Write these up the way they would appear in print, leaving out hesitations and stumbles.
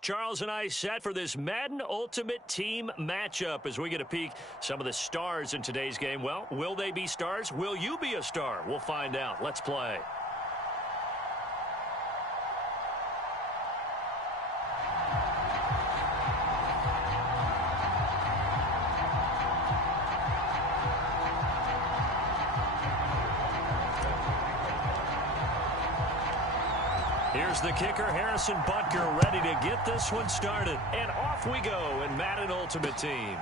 Charles and I set for this Madden Ultimate Team matchup as we get a peek some of the stars in today's game. Well, will they be stars? Will you be a star? We'll find out. Let's play. Here's the kicker, Harrison Butker, ready to get this one started. And off we go in Madden Ultimate Team.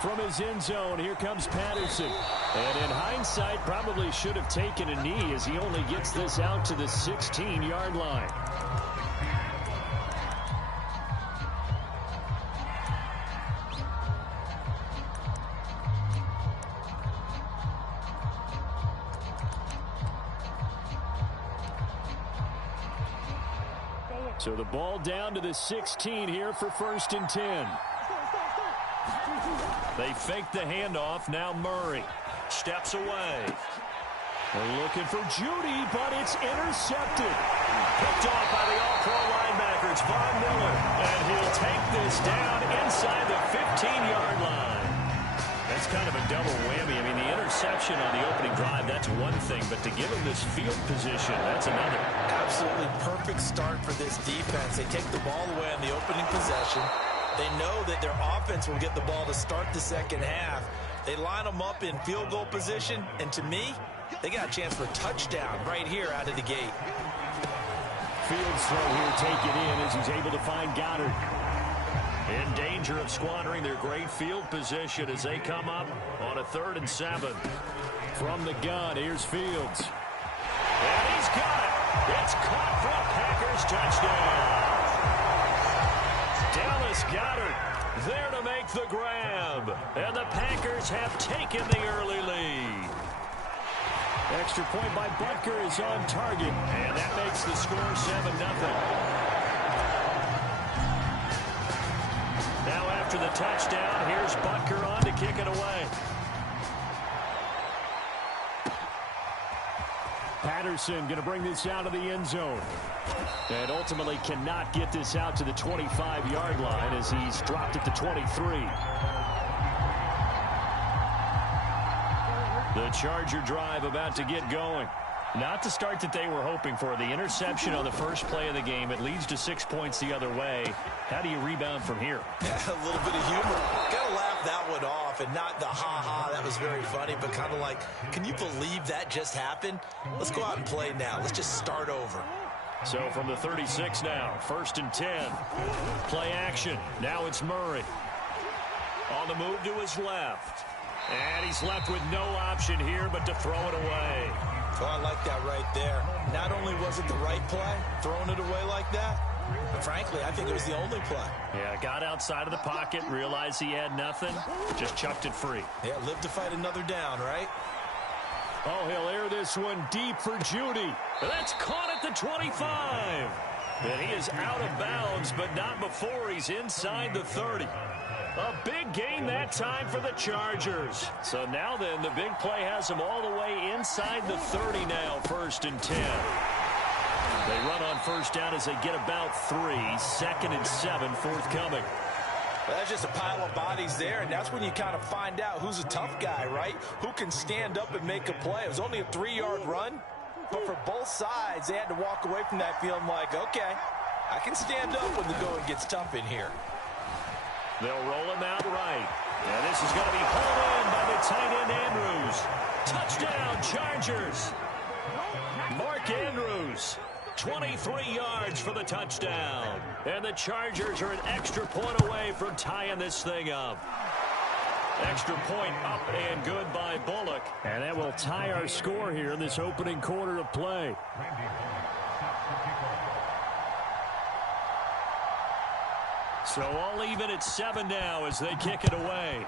From his end zone, here comes Patterson. And in hindsight, probably should have taken a knee as he only gets this out to the 16-yard line. So the ball down to the 16 here for 1st and 10. They fake the handoff. Now Murray steps away. They're looking for Judy, but it's intercepted. Picked off by the all-pro linebacker. It's Von Miller. And he'll take this down inside the 15-yard line. That's kind of a double whammy. I mean, the interception on the opening drive, that's one thing. But to give him this field position, that's another. Absolutely perfect start for this defense. They take the ball away on the opening possession. They know that their offense will get the ball to start the second half. They line them up in field goal position. And to me, they got a chance for a touchdown right here out of the gate. Fields throw here taken in as he's able to find Goddard. In danger of squandering their great field position as they come up on a 3rd and 7. From the gun, here's Fields. And he's got it. It's caught for a Packers touchdown. Dallas Goedert there to make the grab. And the Packers have taken the early lead. Extra point by Butker is on target. And that makes the score 7-0. Now after the touchdown, here's Butker on to kick it away. Patterson going to bring this out of the end zone. And ultimately cannot get this out to the 25-yard line as he's dropped it to 23. The Charger drive about to get going. Not the start that they were hoping for. The interception on the first play of the game. It leads to 6 points the other way. How do you rebound from here? Yeah, a little bit of humor. Got to laugh that one off and not the ha-ha. That was very funny, but kind of like, can you believe that just happened? Let's go out and play now. Let's just start over. So from the 36 now, 1st and 10. Play action. Now it's Murray. On the move to his left. And he's left with no option here but to throw it away. Oh, I like that right there. Not only was it the right play, throwing it away like that, but frankly, I think it was the only play. Yeah, got outside of the pocket, realized he had nothing, just chucked it free. Yeah, live to fight another down, right? Oh, he'll air this one deep for Judy. That's caught at the 25. And he is out of bounds, but not before he's inside the 30. A big gain that time for the Chargers. So now then, the big play has them all the way inside the 30 now, 1st and 10. They run on 1st down as they get about 3. 2nd and 7 forthcoming. Well, that's just a pile of bodies there, and that's when you kind of find out who's a tough guy, right? Who can stand up and make a play. It was only a 3-yard run, but for both sides, they had to walk away from that feeling like, okay, I can stand up when the going gets tough in here. They'll roll him out right. And this is going to be pulled in by the tight end Andrews. Touchdown, Chargers. Mark Andrews, 23 yards for the touchdown. And the Chargers are an extra point away from tying this thing up. Extra point up and good by Bullock. And that will tie our score here in this opening quarter of play. So all even at 7 now as they kick it away.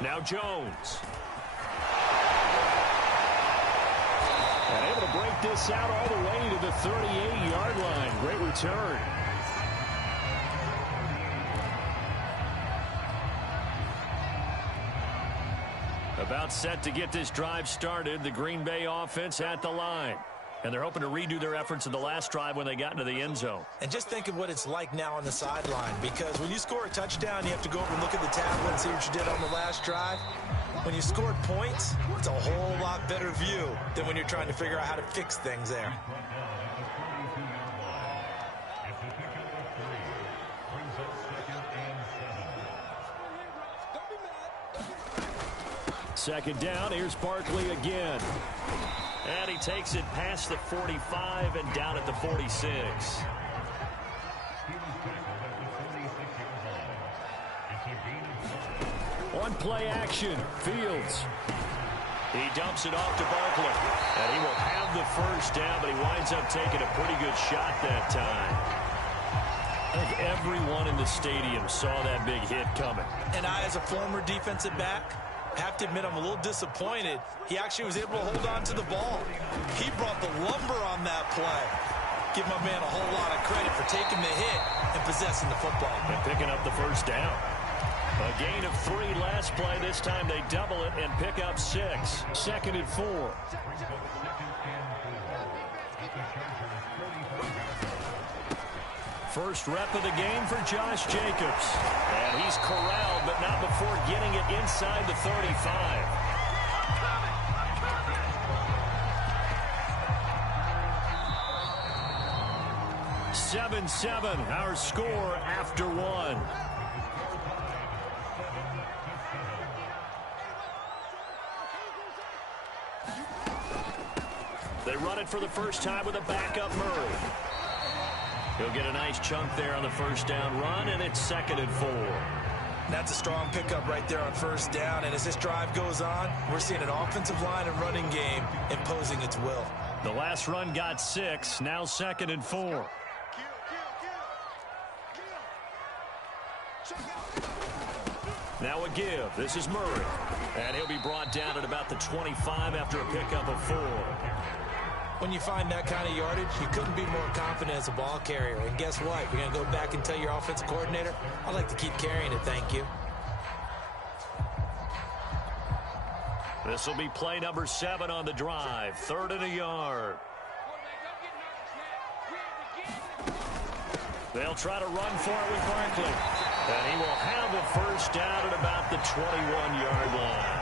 Now Jones. And able to break this out all the way to the 38-yard line. Great return. A About set to get this drive started, the Green Bay offense at the line. And they're hoping to redo their efforts in the last drive when they got into the end zone. And just think of what it's like now on the sideline, because when you score a touchdown, you have to go over and look at the tablet and see what you did on the last drive. When you scored points, it's a whole lot better view than when you're trying to figure out how to fix things there. Second down, here's Barkley again. And he takes it past the 45 and down at the 46. On play action, Fields. He dumps it off to Barkley. And he will have the first down, but he winds up taking a pretty good shot that time. I think everyone in the stadium saw that big hit coming. And I, as a former defensive back, have to admit I'm a little disappointed. He actually was able to hold on to the ball. He brought the lumber on that play. Give my man a whole lot of credit for taking the hit and possessing the football. And picking up the first down. A gain of 3 last play. This time they double it and pick up 6. Second and 4. First rep of the game for Josh Jacobs. And he's corralled, but not before getting it inside the 35. Seven, our score after 1. They run it for the first time with a backup Murray. He'll get a nice chunk there on the first down run, and it's second and 4. That's a strong pickup right there on first down, and as this drive goes on, we're seeing an offensive line and running game imposing its will. The last run got 6, now second and 4. Now a give. This is Murray. And he'll be brought down at about the 25 after a pickup of 4. When you find that kind of yardage, you couldn't be more confident as a ball carrier. And guess what? You're going to go back and tell your offensive coordinator, I'd like to keep carrying it, thank you. This will be play number 7 on the drive. 3rd and a yard. They'll try to run for it with Barkley. And he will have the first down at about the 21-yard line.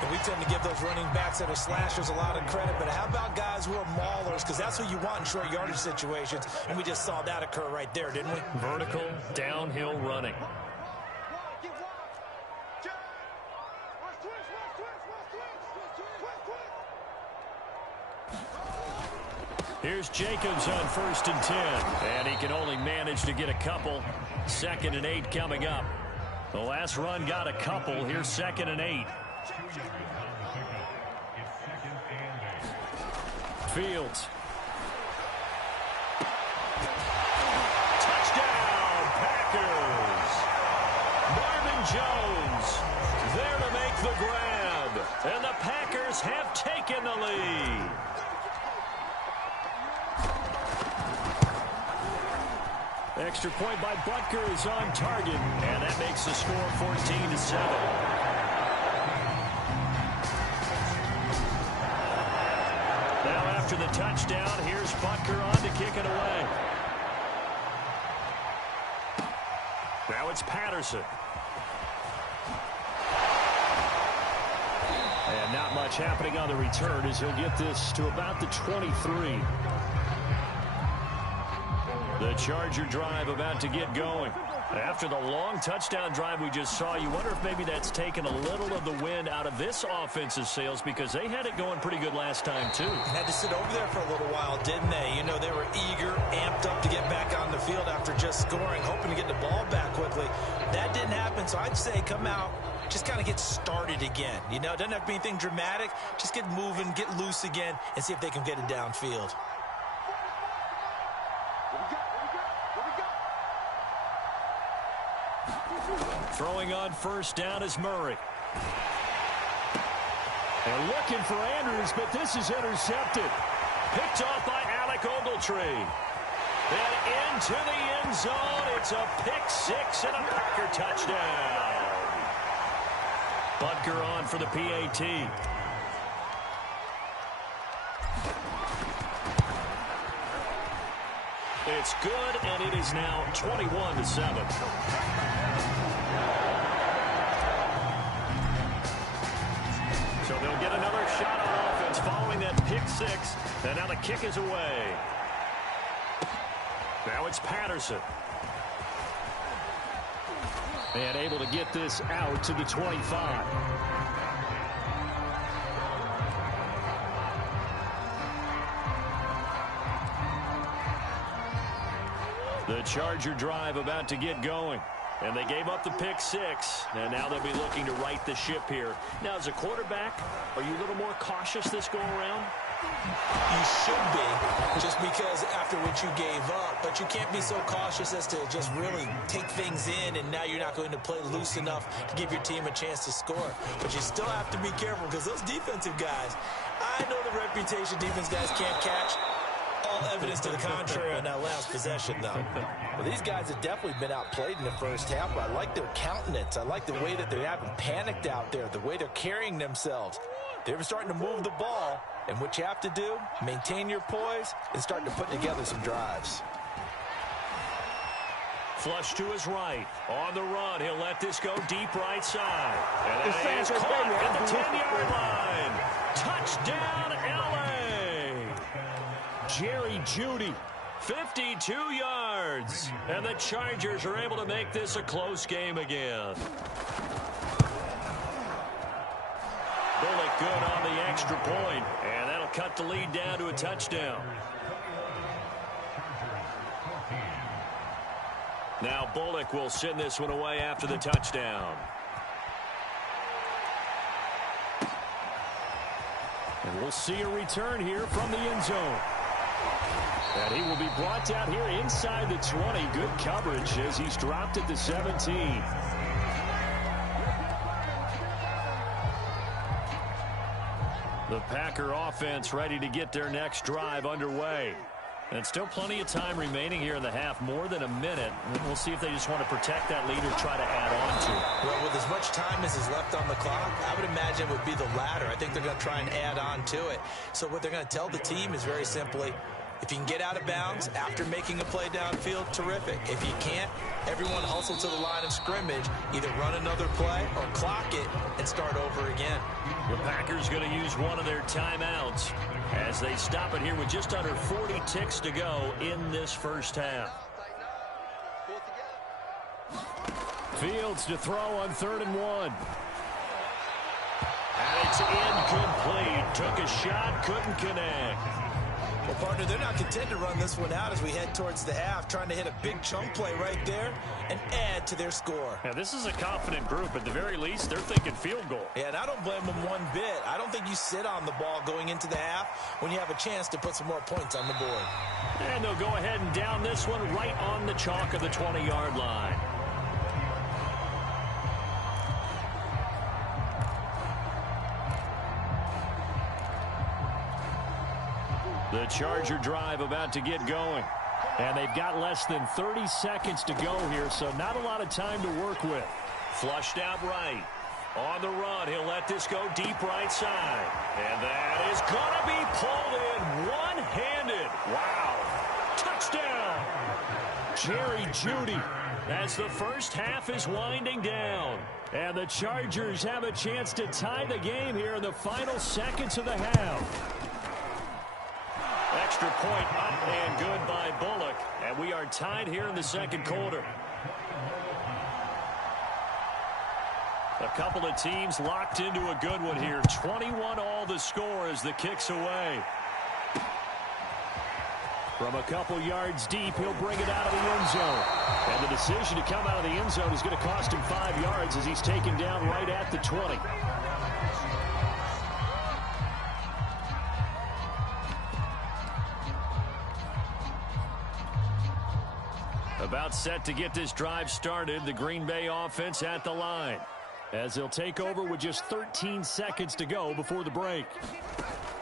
And we tend to give those running backs that are slashers a lot of credit, but how about guys who are maulers? Because that's what you want in short yardage situations, and we just saw that occur right there, didn't we? Vertical, downhill running. Here's Jacobs on 1st and 10, and he can only manage to get a couple. 2nd and 8 coming up. The last run got a couple. Here's 2nd and 8. Fields. Touchdown, Packers. Marvin Jones there to make the grab. And the Packers have taken the lead. Extra point by Butker is on target, and that makes the score 14-7. Now after the touchdown, here's Butker on to kick it away. Now it's Patterson. And not much happening on the return as he'll get this to about the 23. The Charger drive about to get going. After the long touchdown drive we just saw, you wonder if maybe that's taken a little of the wind out of this offense's sails, because they had it going pretty good last time, too. Had to sit over there for a little while, didn't they? You know, they were eager, amped up to get back on the field after just scoring, hoping to get the ball back quickly. That didn't happen, so I'd say come out, just kind of get started again. You know, it doesn't have to be anything dramatic. Just get moving, get loose again, and see if they can get it downfield. Throwing on first down is Murray. They're looking for Andrews, but this is intercepted. Picked off by Alec Ogletree. Then into the end zone. It's a pick 6 and a Packer touchdown. Butker on for the PAT. It's good, and it is now 21-7. So they'll get another shot on offense following that pick six. And now the kick is away. Now it's Patterson. And able to get this out to the 25. The Charger drive about to get going. And they gave up the pick six. And now they'll be looking to right the ship here. Now, as a quarterback, are you a little more cautious this go around? You should be, just because after what you gave up. But you can't be so cautious as to just really take things in, and now you're not going to play loose enough to give your team a chance to score. But you still have to be careful, because those defensive guys, I know the reputation defense guys can't catch. All evidence to the contrary on that last possession, though. Well, these guys have definitely been outplayed in the first half, but I like their countenance. I like the way that they haven't panicked out there, the way they're carrying themselves. They're starting to move the ball, and what you have to do, maintain your poise and start to put together some drives. Flush to his right. On the run, he'll let this go deep right side. And that is caught at the 10-yard line. Touchdown, L.A. Jerry Jeudy, 52 yards. And the Chargers are able to make this a close game again. Bullock good on the extra point, and that'll cut the lead down to a touchdown. Now Bullock will send this one away after the touchdown. And we'll see a return here from the end zone. And he will be brought down here inside the 20. Good coverage as he's dropped at the 17. The Packer offense ready to get their next drive underway. And still plenty of time remaining here in the half, more than a minute. And we'll see if they just want to protect that lead or try to add on to it. Well, with as much time as is left on the clock, I would imagine it would be the latter. I think they're going to try and add on to it. So what they're going to tell the team is very simply, if you can get out of bounds after making a play downfield, terrific. If you can't, everyone hustle to the line of scrimmage, either run another play or clock it and start over again. The Packers going to use one of their timeouts as they stop it here with just under 40 ticks to go in this first half. Fields to throw on 3rd and 1. And it's incomplete. Took a shot, couldn't connect. Well, partner, they're not content to run this one out as we head towards the half, trying to hit a big chunk play right there and add to their score. Now, this is a confident group. At the very least, they're thinking field goal. Yeah, and I don't blame them one bit. I don't think you sit on the ball going into the half when you have a chance to put some more points on the board. And they'll go ahead and down this one right on the chalk of the 20-yard line. The Charger drive about to get going. And they've got less than 30 seconds to go here, so not a lot of time to work with. Flushed out right. On the run, he'll let this go deep right side. And that is going to be pulled in one-handed. Wow. Touchdown. Jerry Jeudy as the first half is winding down. And the Chargers have a chance to tie the game here in the final seconds of the half. Extra point up and good by Bullock. And we are tied here in the second quarter. A couple of teams locked into a good one here. 21 all the score as the kick's away. From a couple yards deep, he'll bring it out of the end zone. And the decision to come out of the end zone is going to cost him 5 yards as he's taken down right at the 20. About set to get this drive started. The Green Bay offense at the line as they'll take over with just 13 seconds to go before the break.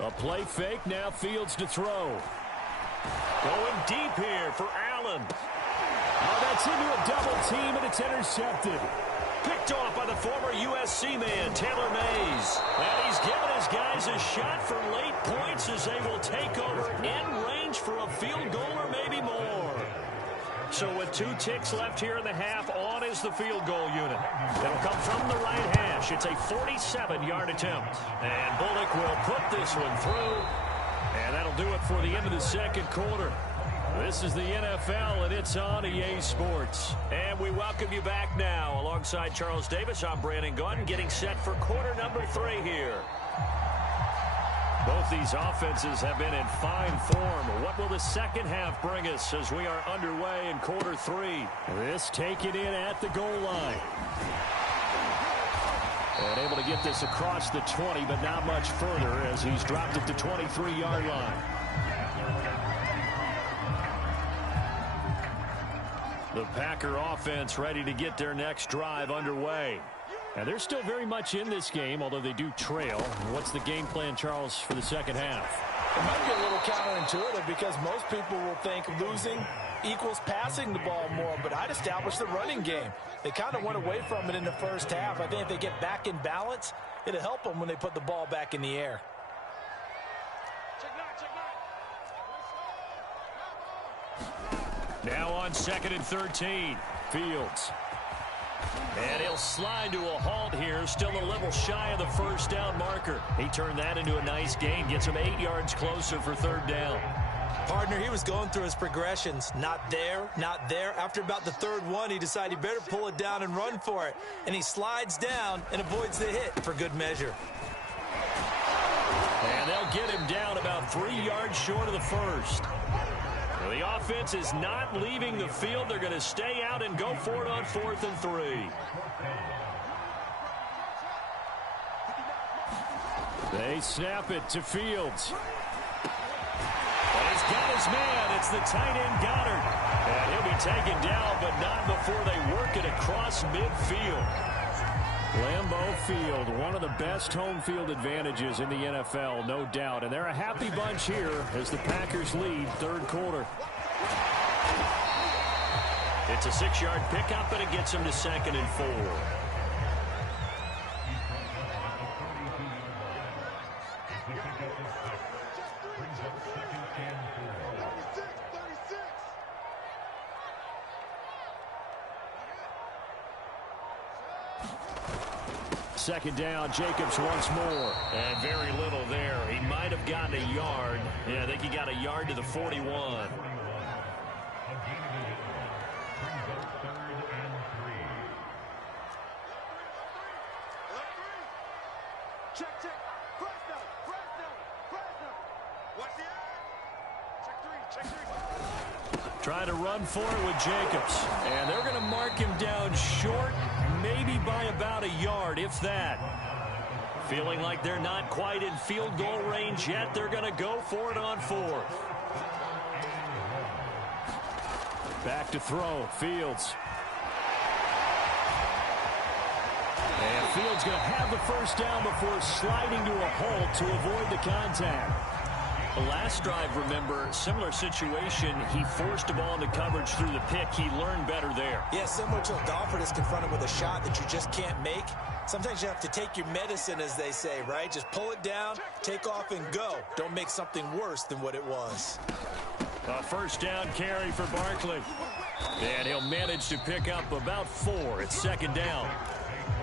A play fake, now Fields to throw. Going deep here for Allen. Oh, that's into a double team, and it's intercepted. Picked off by the former USC man, Taylor Mays. And he's given his guys a shot for late points as they will take over in range for a field goal or maybe more. So with 2 ticks left here in the half, on is the field goal unit. It'll come from the right hash. It's a 47-yard attempt. And Bullock will put this one through. And that'll do it for the end of the second quarter. This is the NFL, and it's on EA Sports. And we welcome you back now. Alongside Charles Davis, I'm Brandon Gunn, getting set for quarter number 3 here. Both these offenses have been in fine form. What will the second half bring us as we are underway in quarter 3? This taken in at the goal line. And able to get this across the 20, but not much further as he's dropped at the 23-yard line. The Packer offense ready to get their next drive underway. And they're still very much in this game, although they do trail. What's the game plan, Charles, for the second half? It might be a little counterintuitive because most people will think losing equals passing the ball more, but I'd establish the running game. They kind of went away from it in the first half. I think if they get back in balance, it'll help them when they put the ball back in the air. Now on 2nd and 13, Fields. And he'll slide to a halt here, still a little shy of the first down marker. He turned that into a nice gain, gets him 8 yards closer for 3rd down. Partner, he was going through his progressions. Not there, not there. After about the 3rd one, he decided he better pull it down and run for it. And he slides down and avoids the hit for good measure. And they'll get him down about 3 yards short of the first. The offense is not leaving the field. They're going to stay out and go for it on 4th and 3. They snap it to Fields. And he's got his man. It's the tight end Goddard. And he'll be taken down, but not before they work it across midfield. Lambeau Field, one of the best home field advantages in the NFL, no doubt. And they're a happy bunch here as the Packers lead 3rd quarter. It's a 6-yard pickup, and it gets them to 2nd and 4. Second down, Jacobs once more. And very little there. He might have gotten a yard. Yeah, I think he got a yard to the 41. Trying to run for it with Jacobs. And they're going to mark him down short, maybe by about a yard, if that. Feeling like they're not quite in field goal range yet, they're going to go for it on 4th. Back to throw, Fields. And Fields going to have the first down before sliding to a halt to avoid the contact. The last drive, remember, similar situation. He forced the ball into coverage through the pick. He learned better there. Yeah, similar to a golfer that's confronted with a shot that you just can't make. Sometimes you have to take your medicine, as they say, right? Just pull it down, take off, and go. Don't make something worse than what it was. A first down carry for Barkley. And he'll manage to pick up about 4 at 2nd down.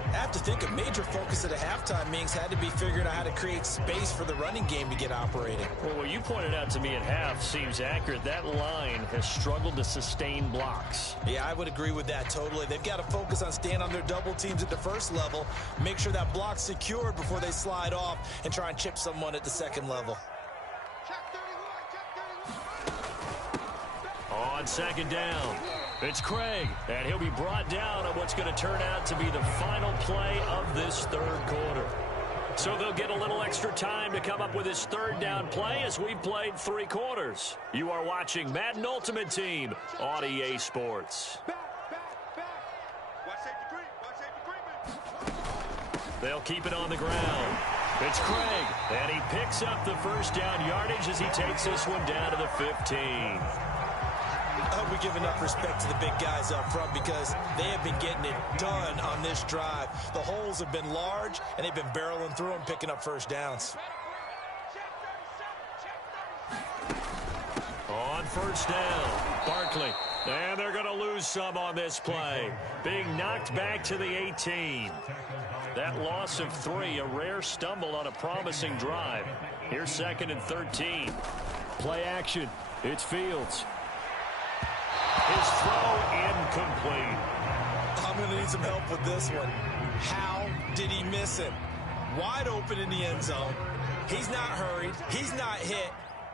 I have to think a major focus at a halftime means had to be figuring out how to create space for the running game to get operating. Well, what you pointed out to me at half seems accurate. That line has struggled to sustain blocks. Yeah, I would agree with that totally. They've got to focus on staying on their double teams at the first level, make sure that block's secured before they slide off and try and chip someone at the 2nd level. On 2nd down, it's Craig, and he'll be brought down on what's going to turn out to be the final play of this 3rd quarter. So they'll get a little extra time to come up with his 3rd down play as we played 3 quarters. You are watching Madden Ultimate Team on EA Sports. They'll keep it on the ground. It's Craig, and he picks up the first down yardage as he takes this one down to the 15. hope we give enough respect to the big guys up front because they have been getting it done on this drive. The holes have been large, and they've been barreling through them, picking up first downs. On first down, Barkley. And they're going to lose some on this play. Being knocked back to the 18. That loss of 3, a rare stumble on a promising drive. Here's 2nd and 13. Play action. It's Fields. His throw incomplete. I'm going to need some help with this one. How did he miss him? Wide open in the end zone. He's not hurried. He's not hit.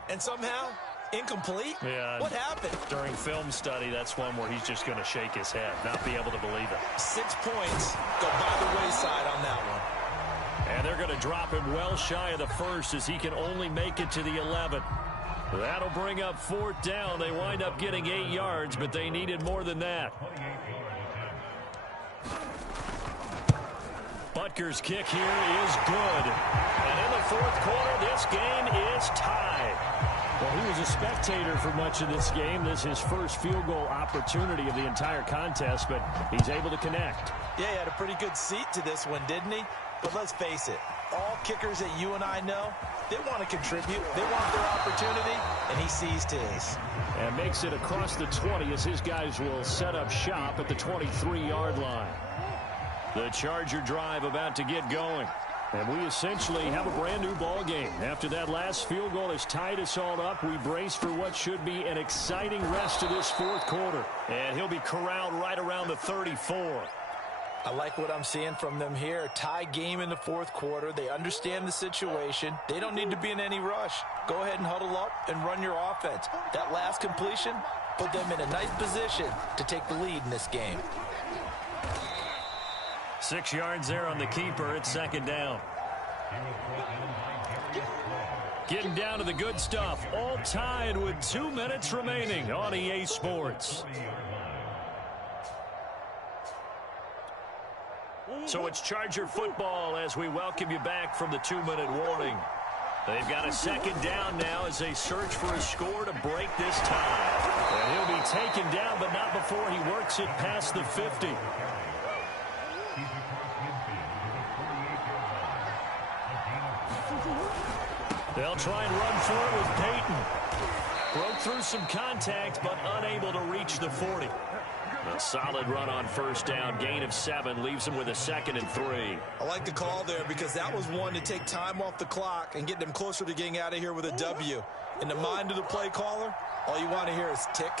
And somehow, incomplete? Yeah. What happened? During film study, that's one where he's just going to shake his head, not be able to believe it. 6 points go by the wayside on that one. And they're going to drop him well shy of the first as he can only make it to the 11. That'll bring up 4th down. They wind up getting 8 yards, but they needed more than that. Butker's kick here is good. And in the 4th quarter, this game is tied. Well, he was a spectator for much of this game. This is his first field goal opportunity of the entire contest, but he's able to connect. Yeah, he had a pretty good seat to this one, didn't he? But let's face it, all kickers that you and I know, they want to contribute. They want their opportunity, and he seized his. And makes it across the 20 as his guys will set up shop at the 23-yard line. The Charger drive about to get going. And we essentially have a brand-new ball game. After that last field goal has tied us all up, we brace for what should be an exciting rest of this 4th quarter. And he'll be corralled right around the 34. I like what I'm seeing from them here. Tie game in the 4th quarter. They understand the situation. They don't need to be in any rush. Go ahead and huddle up and run your offense. That last completion put them in a nice position to take the lead in this game. 6 yards there on the keeper. It's 2nd down. Getting down to the good stuff. All tied with 2 minutes remaining on EA Sports. So it's Charger football as we welcome you back from the 2-minute warning. They've got a 2nd down now as they search for a score to break this tie. And he'll be taken down, but not before he works it past the 50. They'll try and run for it with Peyton. Broke through some contact, but unable to reach the 40. A solid run on first down. Gain of 7 leaves him with a 2nd and 3. I like the call there because that was one to take time off the clock and get them closer to getting out of here with a W. In the mind of the play caller, all you want to hear is tick,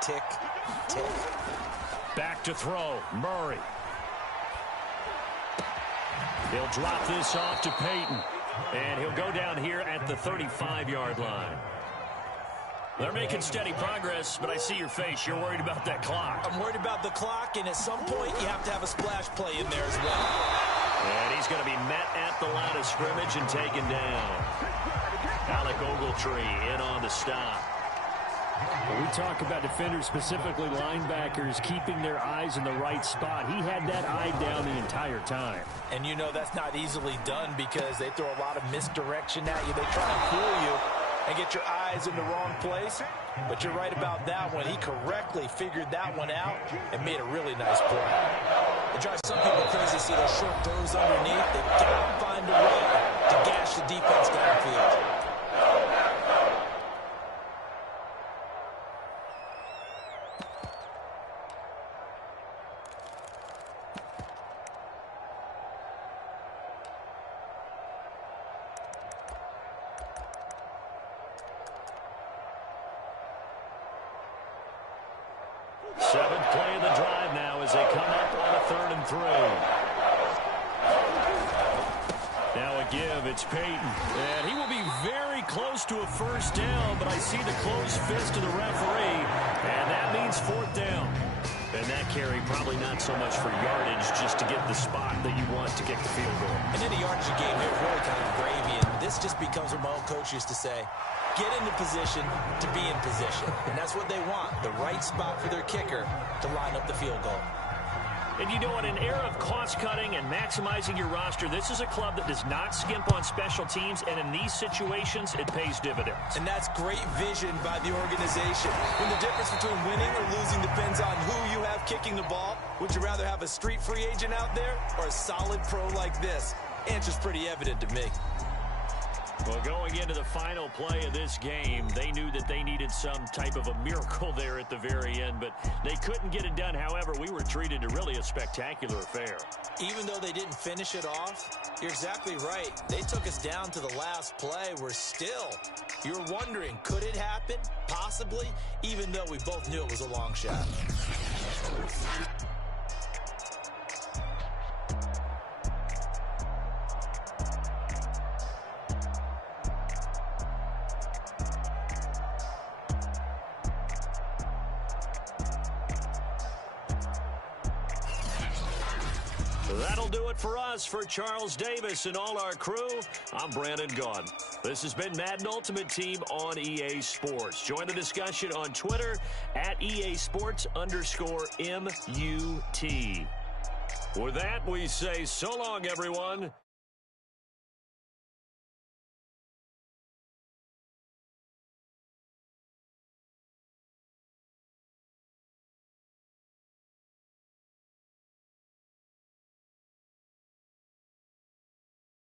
tick, tick. Back to throw. Murray. He'll drop this off to Peyton. And he'll go down here at the 35-yard line. They're making steady progress, but I see your face. You're worried about that clock. I'm worried about the clock, and at some point, you have to have a splash play in there as well. And he's going to be met at the line of scrimmage and taken down. Alec Ogletree in on the stop. When we talk about defenders, specifically linebackers, keeping their eyes in the right spot, he had that eye down the entire time. And you know that's not easily done because they throw a lot of misdirection at you. They try and fool you and get your eyes in the wrong place. But you're right about that one. He correctly figured that one out and made a really nice play. It drives some people crazy to see those short throws underneath. They've got to find a way to gash the defense downfield. Seventh play of the drive now as they come up on a 3rd and 3. Now a give, it's Peyton. And he will be very close to a first down, but I see the closed fist of the referee, and that means 4th down. And that carry probably not so much for yardage, just to get the spot that you want to kick the field goal. And in the yardage game here is really kind of gravy, and this just becomes what my old coach used to say. Get into position to be in position. And that's what they want, the right spot for their kicker to line up the field goal. And you know, in an era of cost-cutting and maximizing your roster, this is a club that does not skimp on special teams, and in these situations, it pays dividends. And that's great vision by the organization. When the difference between winning or losing depends on who you have kicking the ball, would you rather have a street free agent out there or a solid pro like this? Answer's pretty evident to me. Well, going into the final play of this game, they knew that they needed some type of a miracle there at the very end, but they couldn't get it done. However, we were treated to really a spectacular affair. Even though they didn't finish it off, you're exactly right. They took us down to the last play. We're still, you're wondering, could it happen? Possibly, even though we both knew it was a long shot. That'll do it for us. For Charles Davis and all our crew, I'm Brandon Gaudin. This has been Madden Ultimate Team on EA Sports. Join the discussion on Twitter at EA Sports_MUT. With that, we say so long, everyone.